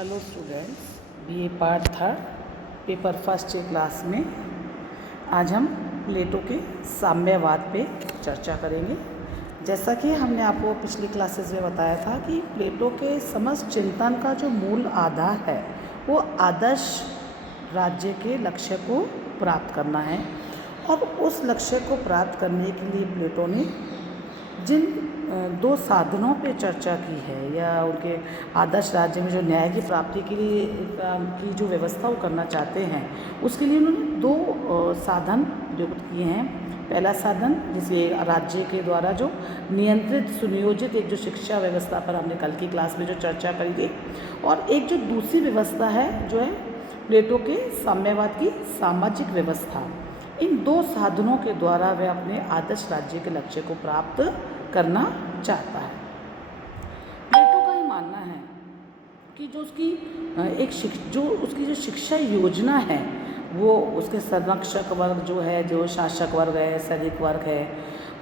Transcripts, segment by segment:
Hello students, BA part third paper first class में आज हम प्लेटो के साम्यवाद पे चर्चा करेंगे। जैसा कि हमने आपको पिछली क्लासेस में बताया था कि प्लेटो के समस्त चिंतन का जो मूल आधार है वो आदर्श राज्य के लक्ष्य को प्राप्त करना है, और उस लक्ष्य को प्राप्त करने के लिए प्लेटो ने जिन दो साधनों पे चर्चा की है, या उनके आदर्श राज्य में जो न्याय की प्राप्ति के लिए की जो व्यवस्था वो करना चाहते हैं, उसके लिए उन्होंने दो साधन नियुक्त किए हैं। पहला साधन जिसे राज्य के द्वारा जो नियंत्रित सुनियोजित एक जो शिक्षा व्यवस्था पर हमने कल की क्लास में जो चर्चा करी थी, और एक जो दूसरी व्यवस्था है जो है प्लेटो के साम्यवाद की सामाजिक व्यवस्था। इन दो साधनों के द्वारा वह अपने आदर्श राज्य के लक्ष्य को प्राप्त करना चाहता है। प्लेटो का ये मानना है कि जो उसकी जो शिक्षा योजना है वो उसके संरक्षक वर्ग जो है, जो शासक वर्ग है, सैनिक वर्ग है,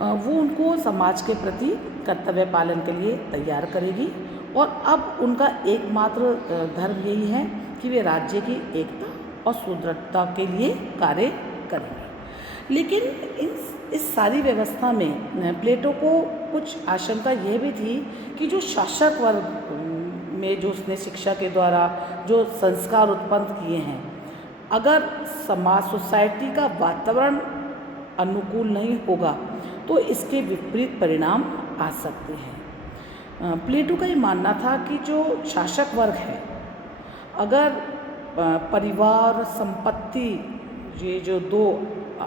वो उनको समाज के प्रति कर्तव्य पालन के लिए तैयार करेगी। और अब उनका एकमात्र धर्म यही है कि वे राज्य की एकता और सुदृढ़ता के लिए कार्य करेंगे। लेकिन इस सारी व्यवस्था में प्लेटो को कुछ आशंका यह भी थी कि जो शासक वर्ग में जो उसने शिक्षा के द्वारा जो संस्कार उत्पन्न किए हैं, अगर समाज सोसाइटी का वातावरण अनुकूल नहीं होगा तो इसके विपरीत परिणाम आ सकते हैं। प्लेटो का ये मानना था कि जो शासक वर्ग है, अगर परिवार संपत्ति, ये जो दो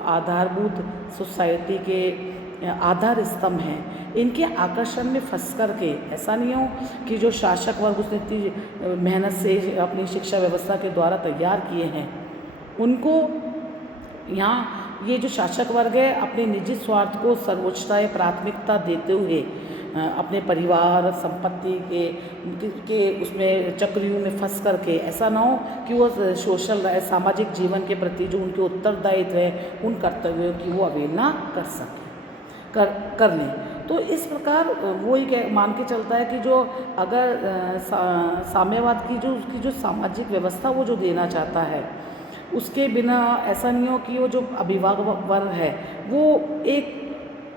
आधारभूत सोसाइटी के आधार स्तंभ हैं, इनके आकर्षण में फंस कर के, ऐसा नहीं हो कि जो शासक वर्ग उसने इतनी मेहनत से अपनी शिक्षा व्यवस्था के द्वारा तैयार किए हैं, उनको यहाँ ये जो शासक वर्ग है अपने निजी स्वार्थ को सर्वोच्चता या प्राथमिकता देते हुए अपने परिवार संपत्ति के उसमें चक्रव्यूह में फंस करके, ऐसा ना हो कि वो सोशल सामाजिक जीवन के प्रति जो उनके उत्तरदायित्व है, उन कर्तव्यों की वो अवहेलना कर लें। तो इस प्रकार वो ही मान के चलता है कि जो अगर साम्यवाद की जो उसकी जो सामाजिक व्यवस्था वो जो देना चाहता है, उसके बिना ऐसा नहीं हो कि वो जो अभिभावक वर्ग है वो एक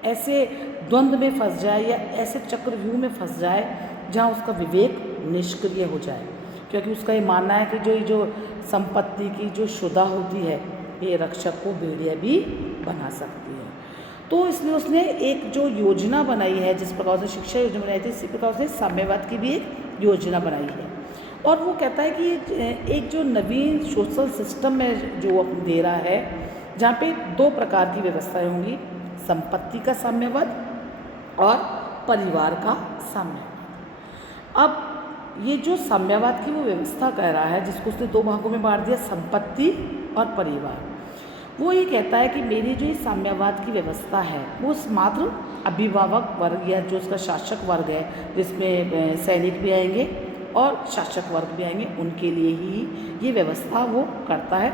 ऐसे द्वंद्व में फंस जाए या ऐसे चक्रव्यूह में फंस जाए जहाँ उसका विवेक निष्क्रिय हो जाए, क्योंकि उसका ये मानना है कि जो संपत्ति की जो शुदा होती है ये रक्षक को भेड़िया भी बना सकती है। तो इसलिए उसने एक जो योजना बनाई है, जिस प्रकार से शिक्षा योजना बनाई थी, इसी प्रकार उसने साम्यवाद की भी एक योजना बनाई है। और वो कहता है कि एक जो नवीन सोशल सिस्टम में जो दे रहा है, जहाँ पे दो प्रकार की व्यवस्थाएं होंगी, संपत्ति का साम्यवाद और परिवार का साम्यवाद। अब ये जो साम्यवाद की वो व्यवस्था कह रहा है, जिसको उसने दो भागों में बांट दिया, संपत्ति और परिवार, वो ये कहता है कि मेरी जो ये साम्यवाद की व्यवस्था है वो मात्र अभिभावक वर्ग या जो उसका शासक वर्ग है, जिसमें सैनिक भी आएंगे और शासक वर्ग भी आएंगे, उनके लिए ही ये व्यवस्था वो करता है।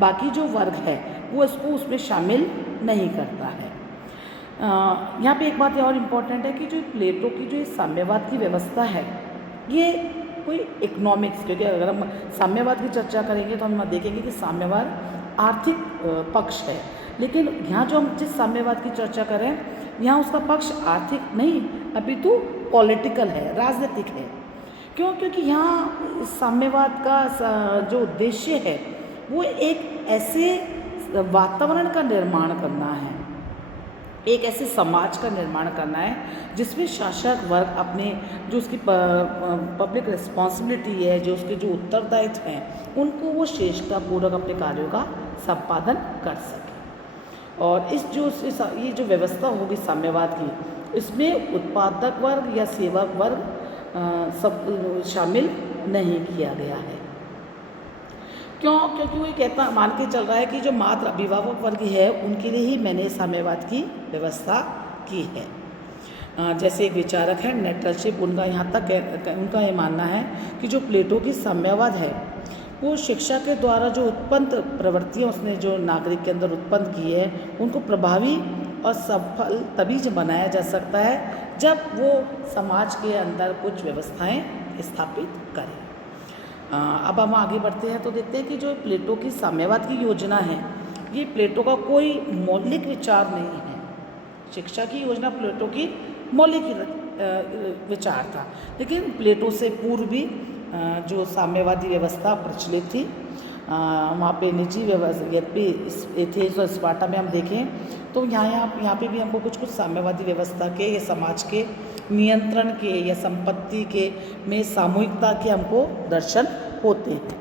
बाकी जो वर्ग है वो इसको उसमें शामिल नहीं करता है। यहाँ पे एक बात और इम्पॉर्टेंट है कि जो प्लेटो की जो साम्यवाद की व्यवस्था है, ये कोई इकोनॉमिक्स, क्योंकि अगर हम साम्यवाद की चर्चा करेंगे तो हम देखेंगे कि साम्यवाद आर्थिक पक्ष है, लेकिन यहाँ जो हम जिस साम्यवाद की चर्चा करें, यहाँ उसका पक्ष आर्थिक नहीं अपितु पॉलिटिकल है, राजनीतिक है। क्यों? क्योंकि यहाँ साम्यवाद का जो उद्देश्य है वो एक ऐसे वातावरण का निर्माण करना है, एक ऐसे समाज का निर्माण करना है जिसमें शासक वर्ग अपने जो उसकी पब्लिक रिस्पॉन्सिबिलिटी है, जो उसके जो उत्तरदायित्व हैं, उनको वो श्रेष्ठतापूर्वक अपने कार्यों का संपादन कर सके। और ये जो व्यवस्था होगी साम्यवाद की, इसमें उत्पादक वर्ग या सेवक वर्ग सब शामिल नहीं किया गया है। क्यों? क्योंकि वो ये मान के चल रहा है कि जो मात्र अभिभावक वर्ग है उनके लिए ही मैंने साम्यवाद की व्यवस्था की है। जैसे एक विचारक है नेटलशिप, उनका यहाँ तक उनका ये मानना है कि जो प्लेटो की साम्यवाद है वो शिक्षा के द्वारा जो उत्पन्न प्रवृत्तियाँ उसने जो नागरिक के अंदर उत्पन्न की है, उनको प्रभावी और सफल तभी जो बनाया जा सकता है जब वो समाज के अंदर कुछ व्यवस्थाएं स्थापित करें। अब हम आगे बढ़ते हैं तो देखते हैं कि जो प्लेटो की साम्यवाद की योजना है, ये प्लेटो का कोई मौलिक विचार नहीं है। शिक्षा की योजना प्लेटो की मौलिक विचार था, लेकिन प्लेटो से पूर्व भी जो साम्यवादी व्यवस्था प्रचलित थी, वहाँ पे निजी व्यवस्था, यद्यपि एथेंस और स्पार्टा में हम देखें तो यहाँ पे भी हमको कुछ साम्यवादी व्यवस्था के या समाज के नियंत्रण के या संपत्ति के में सामूहिकता के हमको दर्शन होते हैं।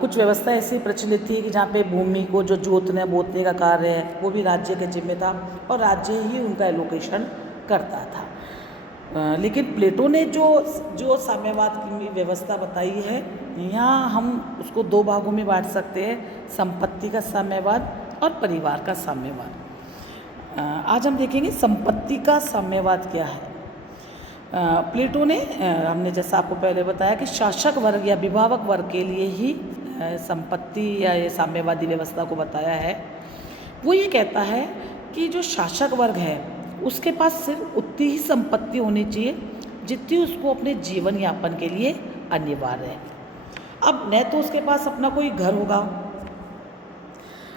कुछ व्यवस्था ऐसी प्रचलित थी कि जहाँ पे भूमि को जो जोतने बोतने का कार्य है वो भी राज्य के जिम्मे था और राज्य ही उनका एलोकेशन करता था। लेकिन प्लेटो ने जो साम्यवाद की व्यवस्था बताई है, यहाँ हम उसको दो भागों में बांट सकते हैं, संपत्ति का साम्यवाद और परिवार का साम्यवाद। आज हम देखेंगे संपत्ति का साम्यवाद क्या है। प्लेटो ने हमने जैसा आपको पहले बताया कि शासक वर्ग या विभावक वर्ग के लिए ही संपत्ति या ये साम्यवादी व्यवस्था को बताया है। वो ये कहता है कि जो शासक वर्ग है उसके पास सिर्फ उतनी ही संपत्ति होनी चाहिए जितनी उसको अपने जीवन यापन के लिए अनिवार्य है। अब न तो उसके पास अपना कोई घर होगा,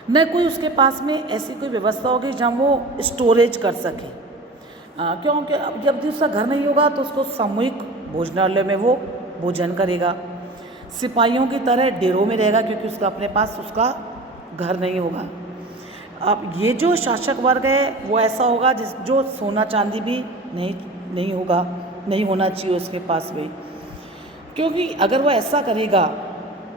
न कोई उसके पास में ऐसी कोई व्यवस्था होगी जहाँ वो स्टोरेज कर सके, क्योंकि अब जब भी उसका घर नहीं होगा तो उसको सामूहिक भोजनालय में वो भोजन करेगा, सिपाहियों की तरह डेरों में रहेगा क्योंकि उसका अपने पास उसका घर नहीं होगा। अब ये जो शासक वर्ग है वो ऐसा होगा जो सोना चांदी भी नहीं होगा, नहीं होना चाहिए उसके पास भी, क्योंकि अगर वो ऐसा करेगा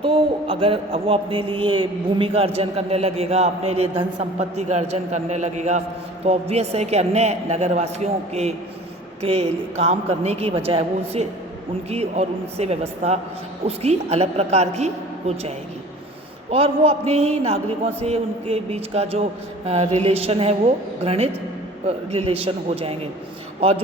तो अगर वो अपने लिए भूमि का अर्जन करने लगेगा, अपने लिए धन संपत्ति का अर्जन करने लगेगा, तो ऑब्वियस है कि अन्य नगरवासियों के काम करने की बजाय वो उनसे व्यवस्था उसकी अलग प्रकार की हो जाएगी और वो अपने ही नागरिकों से उनके बीच का जो रिलेशन है वो घृणित रिलेशन हो जाएंगे। और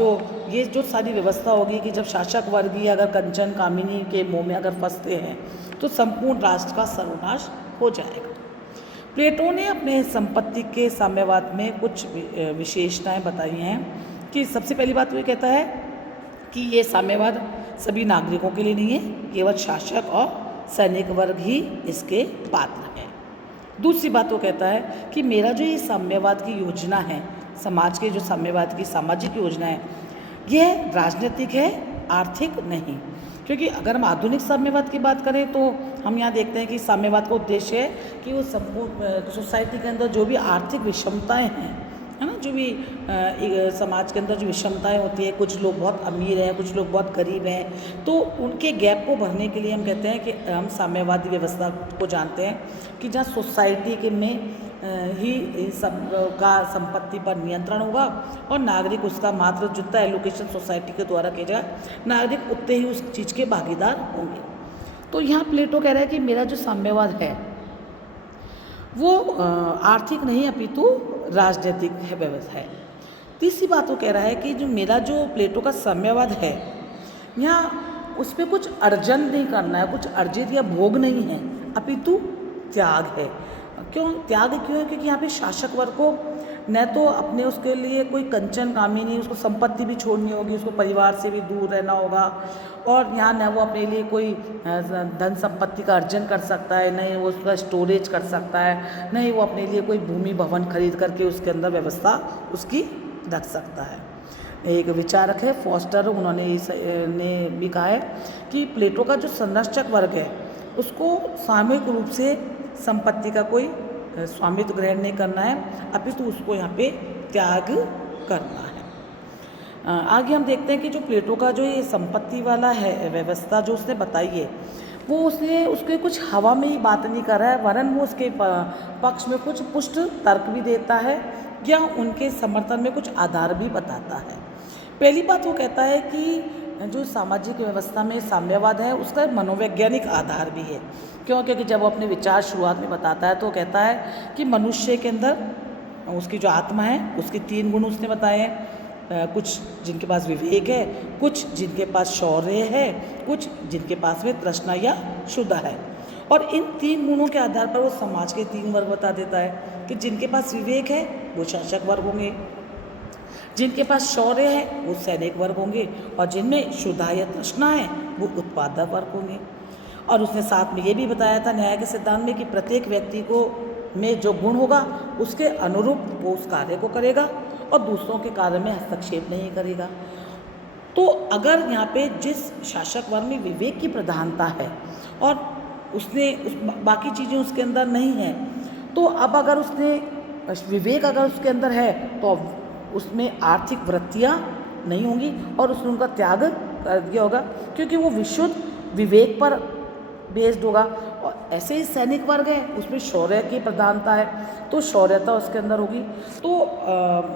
ये जो सारी व्यवस्था होगी कि जब शासक वर्ग ही अगर कंचन कामिनी के मोह में अगर फंसते हैं तो संपूर्ण राष्ट्र का सर्वनाश हो जाएगा। प्लेटो ने अपने संपत्ति के साम्यवाद में कुछ विशेषताएं बताई हैं कि सबसे पहली बात वो ये कहता है कि ये साम्यवाद सभी नागरिकों के लिए नहीं है, केवल शासक और सैनिक वर्ग ही इसके पात्र हैं। दूसरी बात वो कहता है कि मेरा जो ये साम्यवाद की योजना है, समाज के जो साम्यवाद की सामाजिक योजना है, यह राजनीतिक है, आर्थिक नहीं। क्योंकि अगर हम आधुनिक साम्यवाद की बात करें तो हम यहाँ देखते हैं कि साम्यवाद का उद्देश्य है कि वो संपूर्ण सोसाइटी के अंदर जो भी आर्थिक विषमताएं हैं, है ना, जो भी समाज के अंदर जो विषमताएं होती है, कुछ लोग बहुत अमीर हैं, कुछ लोग बहुत गरीब हैं, तो उनके गैप को भरने के लिए हम कहते हैं कि हम साम्यवादी व्यवस्था को जानते हैं कि जहाँ सोसाइटी के में ही सब का संपत्ति पर नियंत्रण होगा और नागरिक उसका मात्र जितना एलोकेशन सोसाइटी के द्वारा किया जाए, नागरिक उतने ही उस चीज़ के भागीदार होंगे। तो यहाँ प्लेटो कह रहा है कि मेरा जो साम्यवाद है वो आर्थिक नहीं अपितु राजनीतिक है व्यवस्था है। तीसरी बात वो कह रहा है कि जो प्लेटो का साम्यवाद है, यहाँ उस पर कुछ अर्जन नहीं करना है, कुछ अर्जित या भोग नहीं है, अपितु त्याग है। त्याग क्यों है? क्योंकि यहाँ पे शासक वर्ग को न तो अपने उसके लिए कोई कंचन कामिनी, उसको संपत्ति भी छोड़नी होगी, उसको परिवार से भी दूर रहना होगा, और यहाँ न वो अपने लिए कोई धन संपत्ति का अर्जन कर सकता है, नहीं वो उसका स्टोरेज कर सकता है, नहीं वो अपने लिए कोई भूमि भवन खरीद करके उसके अंदर व्यवस्था उसकी रख सकता है। एक विचारक है फॉस्टर, उन्होंने भी कहा है कि प्लेटो का जो संरक्षक वर्ग है उसको सामूहिक रूप से संपत्ति का कोई स्वामित्व ग्रहण नहीं करना है, अपितु उसको यहाँ पे त्याग करना है। आगे हम देखते हैं कि जो प्लेटो का जो ये संपत्ति वाला है व्यवस्था जो उसने बताई है, वो उसके कुछ हवा में ही बात नहीं कर रहा है, वरन वो उसके पक्ष में कुछ पुष्ट तर्क भी देता है या उनके समर्थन में कुछ आधार भी बताता है। पहली बात वो कहता है कि जो सामाजिक व्यवस्था में साम्यवाद है उसका मनोवैज्ञानिक आधार भी है। क्योंकि जब वो अपने विचार शुरुआत में बताता है तो कहता है कि मनुष्य के अंदर उसकी जो आत्मा है उसके 3 गुण उसने बताए हैं, कुछ जिनके पास विवेक है, कुछ जिनके पास शौर्य है, कुछ जिनके पास में तृष्णा या क्षुधा है। और इन 3 गुणों के आधार पर वो समाज के 3 वर्ग बता देता है कि जिनके पास विवेक है वो शासक वर्ग होंगे, जिनके पास शौर्य है वो सैनिक वर्ग होंगे, और जिनमें क्षुधा या तृष्णा है वो उत्पादक वर्ग होंगे। और उसने साथ में ये भी बताया था न्याय के सिद्धांत में कि प्रत्येक व्यक्ति को में जो गुण होगा उसके अनुरूप वो उस कार्य को करेगा और दूसरों के कार्य में हस्तक्षेप नहीं करेगा। तो अगर यहाँ पे जिस शासक वर्ग में विवेक की प्रधानता है और उसने बाकी चीज़ें उसके अंदर नहीं है, तो अब अगर उसने विवेक अगर उसके अंदर है तो उसमें आर्थिक वृत्तियाँ नहीं होंगी और उसने उनका त्याग कर दिया होगा, क्योंकि वो विशुद्ध विवेक पर बेस्ड होगा। और ऐसे ही सैनिक वर्ग है उसमें शौर्य की प्रधानता है, तो शौर्यता उसके अंदर होगी। तो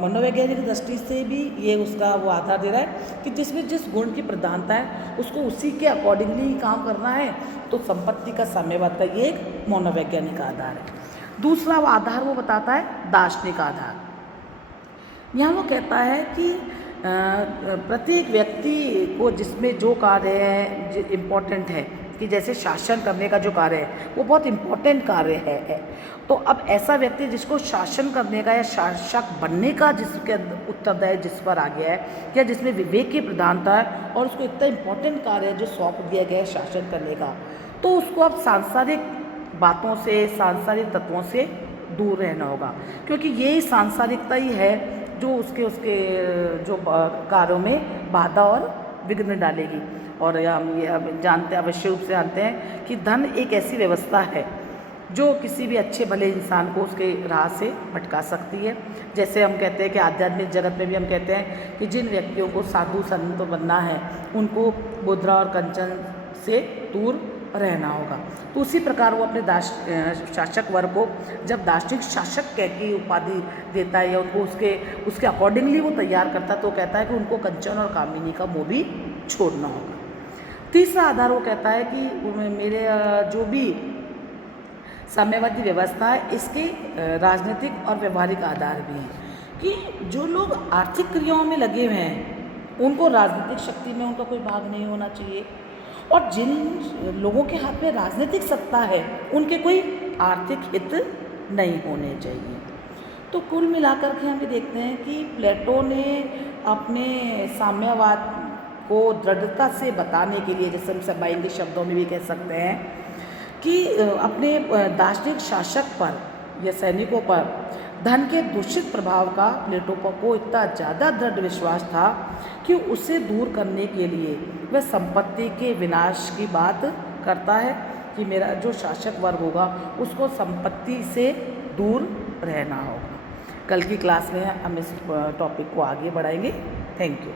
मनोवैज्ञानिक दृष्टि से भी ये उसका वो आधार दे रहा है कि जिसमें जिस गुण की प्रधानता है उसको उसी के अकॉर्डिंगली ही काम करना है। तो संपत्ति का साम्यवाद का ये एक मनोवैज्ञानिक आधार है। दूसरा वो आधार वो बताता है दार्शनिक आधार। यहाँ वो कहता है कि प्रत्येक व्यक्ति को जिसमें जो कार्य है इम्पोर्टेंट है, कि जैसे शासन करने का जो कार्य है वो बहुत इम्पोर्टेंट कार्य है। तो अब ऐसा व्यक्ति जिसको शासन करने का या शासक बनने का जिसके उत्तरदायी जिस पर आ गया है या जिसमें विवेक की प्रधानता है और उसको इतना इम्पोर्टेंट कार्य है जो सौंप दिया गया है शासन करने का, तो उसको अब सांसारिक बातों से सांसारिक तत्वों से दूर रहना होगा, क्योंकि यही सांसारिकता ही है जो उसके जो कार्यों में बाधा और विघ्न डालेगी। और हम ये जानते हैं, अवश्य रूप से जानते हैं कि धन एक ऐसी व्यवस्था है जो किसी भी अच्छे भले इंसान को उसके राह से भटका सकती है। जैसे हम कहते हैं कि आध्यात्मिक जगत में भी हम कहते हैं कि जिन व्यक्तियों को साधु संत बनना है उनको मुद्रा और कंचन से दूर रहना होगा। तो उसी प्रकार वो अपने शासक वर्ग को जब दार्शनिक शासक कह की उपाधि देता है या उनको उसके अकॉर्डिंगली वो तैयार करता है, तो कहता है कि उनको कंचन और कामिनी का मोह भी छोड़ना होगा। तीसरा आधार वो कहता है कि मेरे जो भी साम्यवादी व्यवस्था है इसके राजनीतिक और व्यवहारिक आधार भी हैं, कि जो लोग आर्थिक क्रियाओं में लगे हुए हैं उनको राजनीतिक शक्ति में उनका कोई भाग नहीं होना चाहिए, और जिन लोगों के हाथ में राजनीतिक सत्ता है उनके कोई आर्थिक हित नहीं होने चाहिए। तो कुल मिलाकर के हम ये देखते हैं कि प्लेटो ने अपने साम्यवाद को दृढ़ता से बताने के लिए, जैसे हम सबाइन के शब्दों में भी कह सकते हैं कि अपने दार्शनिक शासक पर या सैनिकों पर धन के दूषित प्रभाव का प्लेटो को इतना ज़्यादा दृढ़ विश्वास था कि उसे दूर करने के लिए वह संपत्ति के विनाश की बात करता है कि मेरा जो शासक वर्ग होगा उसको संपत्ति से दूर रहना होगा। कल की क्लास में हम इस टॉपिक को आगे बढ़ाएंगे। Thank you.